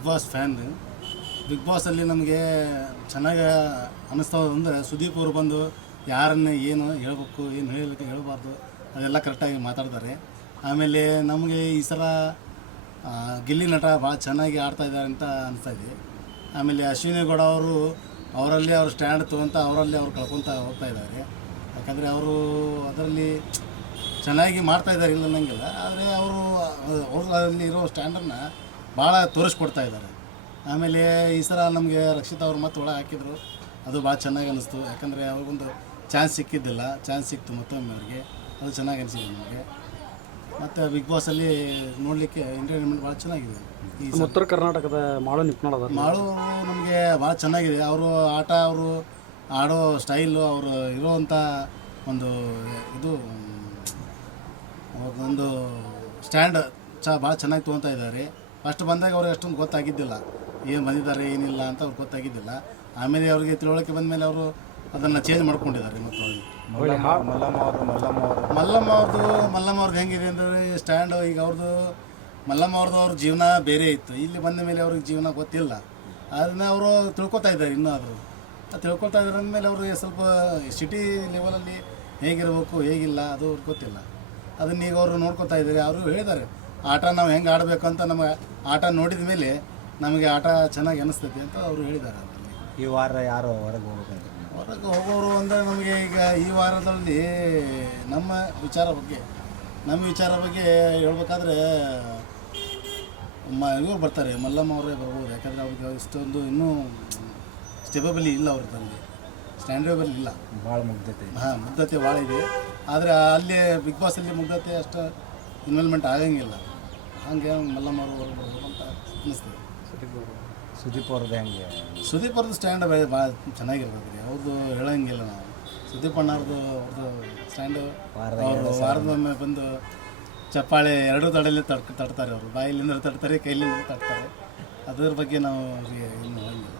Big Boss fan. Big ಬಾಸಲ್ಲಿ ನಮಗೆ ಚೆನ್ನಾಗಿ ಅನಿಸ್ತಾ ಅಂದರೆ ಸುದೀಪ್ ಅವರು ಬಂದು ಯಾರನ್ನ ಏನು ಹೇಳ್ಬೇಕು, ಏನು ಹೇಳಲಿಕ್ಕೆ ಹೇಳಬಾರ್ದು, ಅದೆಲ್ಲ ಕರೆಕ್ಟಾಗಿ ಮಾತಾಡ್ತಾರೆ. ಆಮೇಲೆ ನಮಗೆ ಈ ಸಲ ಗಿಲ್ಲಿ ನಟ ಭಾಳ ಚೆನ್ನಾಗಿ ಆಡ್ತಾ ಇದ್ದಾರೆ ಅಂತ ಅನಿಸ್ತಾ ಇದೆ. ಆಮೇಲೆ ಅಶ್ವಿನಿ ಗೌಡ ಅವರು, ಅವರಲ್ಲಿ ಅವ್ರು ಸ್ಟ್ಯಾಂಡ್ ತೊಗೊಂತ ಅವರಲ್ಲಿ ಅವ್ರು ಕಳ್ಕೊತ ಹೋಗ್ತಾ ಇದ್ದಾರೆ. ಯಾಕಂದರೆ ಅವರು ಅದರಲ್ಲಿ ಚೆನ್ನಾಗಿ ಮಾಡ್ತಾ ಇದ್ದಾರೆ ಇಲ್ಲ ಅನ್ನಂಗಿಲ್ಲ. ಆದರೆ ಅವರು ಅವರಲ್ಲಿ ಇರೋ ಸ್ಟ್ಯಾಂಡರ್ನ ಭಾಳ ತೋರಿಸ್ಕೊಡ್ತಾ ಇದ್ದಾರೆ. ಆಮೇಲೆ ಈ ಸಲ ನಮಗೆ ರಕ್ಷಿತಾ ಅವ್ರು ಮತ್ತೆ ಒಳಗೆ ಹಾಕಿದ್ರು. ಅದು ಭಾಳ ಚೆನ್ನಾಗಿ ಅನ್ನಿಸ್ತು ಯಾಕಂದರೆ ಅವ್ರಿಗೊಂದು ಚಾನ್ಸ್ ಸಿಕ್ಕಿದ್ದಿಲ್ಲ. ಚಾನ್ಸ್ ಸಿಕ್ತು ಮತ್ತೊಮ್ಮೆ ಅವ್ರಿಗೆ. ಅದು ಚೆನ್ನಾಗಿ ಅನಿಸಿದೆ ನಮಗೆ. ಮತ್ತು ಬಿಗ್ ಬಾಸಲ್ಲಿ ನೋಡಲಿಕ್ಕೆ ಎಂಟರ್ಟೈನ್ಮೆಂಟ್ ಭಾಳ ಚೆನ್ನಾಗಿದೆ. ಈ ನಮ್ಮ ಉತ್ತರ ಕರ್ನಾಟಕದ ಮಾಳು ನಿಪ್ನಾಳ್ ಅದಾರ ಮಾಡು ನಮಗೆ ಭಾಳ ಚೆನ್ನಾಗಿದೆ. ಅವರು ಆಟ ಅವರು ಆಡೋ ಸ್ಟೈಲು ಅವರು ಇರುವಂಥ ಒಂದು ಇದು ಮ್, ಒಂದು ಸ್ಟ್ಯಾಂಡ್ ಚ ಭಾಳ ಚೆನ್ನಾಗಿ ತೊಗೊತಾ ಇದ್ದಾರೆ. ಫಸ್ಟ್ ಬಂದಾಗ ಅವ್ರಿಗೆ ಅಷ್ಟೊಂದು ಗೊತ್ತಾಗಿದ್ದಿಲ್ಲ. ಏನು ಬಂದಿದ್ದಾರೆ ಏನಿಲ್ಲ ಅಂತ ಅವ್ರಿಗೆ ಗೊತ್ತಾಗಿದ್ದಿಲ್ಲ. ಆಮೇಲೆ ಅವ್ರಿಗೆ ತಿಳುವಳಿಕೆ ಬಂದ ಮೇಲೆ ಅವರು ಅದನ್ನು ಚೇಂಜ್ ಮಾಡ್ಕೊಂಡಿದ್ದಾರೆ ಮತ್ತು ಅವ್ರಿಗೆ ಮಲ್ಲಮ್ಮ ಅವರು ಮಲ್ಲಮ್ಮ ಅವರು. ಮಲ್ಲಮ್ಮ ಅವ್ರದ್ದು ಮಲ್ಲಮ್ಮ ಅವ್ರದ್ದು ಹೆಂಗಿದೆ ಅಂದರೆ ಸ್ಟ್ಯಾಂಡ್ ಈಗ ಅವ್ರದ್ದು ಮಲ್ಲಮ್ಮ ಅವ್ರದ್ದು ಅವ್ರ ಜೀವನ ಬೇರೆ ಇತ್ತು. ಇಲ್ಲಿ ಬಂದ ಮೇಲೆ ಅವ್ರಿಗೆ ಜೀವನ ಗೊತ್ತಿಲ್ಲ. ಅದನ್ನ ಅವರು ತಿಳ್ಕೊತಾ ಇದ್ದಾರೆ ಇನ್ನೂ ಅದು ತಿಳ್ಕೊತಾ ಇದ್ದಾರೆ ಅಂದಮೇಲೆ ಅವರು ಸ್ವಲ್ಪ ಸಿಟಿ ಲೆವೆಲಲ್ಲಿ ಹೇಗಿರಬೇಕು ಹೇಗಿಲ್ಲ ಅದು ಅವ್ರಿಗೆ ಗೊತ್ತಿಲ್ಲ. ಅದನ್ನ ಈಗ ಅವರು ನೋಡ್ಕೊತಾ ಇದ್ದಾರೆ. ಅವರು ಹೇಳಿದ್ದಾರೆ ಆಟ ನಾವು ಹೆಂಗೆ ಆಡಬೇಕು ಅಂತ ನಮಗೆ ಆಟ ನೋಡಿದ ಮೇಲೆ ನಮಗೆ ಆಟ ಚೆನ್ನಾಗಿ ಅನಿಸ್ತೈತಿ ಅಂತ ಅವರು ಹೇಳಿದ್ದಾರೆ ಈ ವಾರ ಯಾರು ಹೊರಗೆ ಹೋಗ್ಬೇಕಂತ ಹೊರಗೆ ಹೋಗೋರು ಅಂದರೆ ನಮಗೆ ಈಗ ಈ ವಾರದಲ್ಲಿ ನಮ್ಮ ವಿಚಾರ ಬಗ್ಗೆ ನಮ್ಮ ವಿಚಾರ ಬಗ್ಗೆ ಹೇಳ್ಬೇಕಾದ್ರೆ ಮ ಇವರು ಬರ್ತಾರೆ ಮಲ್ಲಮ್ಮ ಅವರೇ ಬರ್ಬೋದು. ಯಾಕಂದರೆ ಅವ್ರಿಗೆ ಇಷ್ಟೊಂದು ಇನ್ನೂ ಸ್ಟೆಬಬಲಿ ಇಲ್ಲ ಅವ್ರದ್ದಲ್ಲಿ ಸ್ಟ್ಯಾಂಡೇಬಲ್ ಇಲ್ಲ. ಭಾಳ ಮುಗ್ಧತೆ. ಹಾಂ ಮುಗ್ಧತೆ ಭಾಳ ಇದೆ. ಆದರೆ ಅಲ್ಲಿ ಬಿಗ್ ಬಾಸಲ್ಲಿ ಮುಗ್ಧತೆ ಅಷ್ಟು ಇನ್ವೆಲ್ಮೆಂಟ್ ಆಗಂಗಿಲ್ಲ. ಹಾಗೆ ಮಲ್ಲಮ್ಮ ಅವರು ಹೊರಗೆ ಬರ್ಬೋದು ಅಂತ ಅನ್ನಿಸ್ತದೆ. ಸುದೀಪ್ ಅವ್ರದ್ದು ಹೆಂಗೆ? ಸುದೀಪ್ ಅವ್ರದ್ದು ಸ್ಟ್ಯಾಂಡ್ ಭಾಳ ಚೆನ್ನಾಗಿರ್ತದೆ ರೀ ಅವ್ರದ್ದು ಹೇಳಂಗಿಲ್ಲ ನಾವು. ಸುದೀಪ್ ಅಣ್ಣವ್ರದ್ದು ಅವ್ರದ್ದು ಸ್ಟ್ಯಾಂಡು ವಾರದ ಅವರು ವಾರದೊಮ್ಮೆ ಬಂದು ಚಪ್ಪಾಳೆ ಎರಡೂ ತಡೆಯಲ್ಲಿ ತಡ್ ತಡ್ತಾರೆ ಅವರು. ಬಾಯಿಲಿಂದ ತಡ್ತಾರೆ ಕೈಲಿಂದ ತಡ್ತಾರೆ. ಅದ್ರ ಬಗ್ಗೆ ನಾವು ಅವ್ರಿಗೆ ಏನು ಹೇಳಂಗಿಲ್ಲ.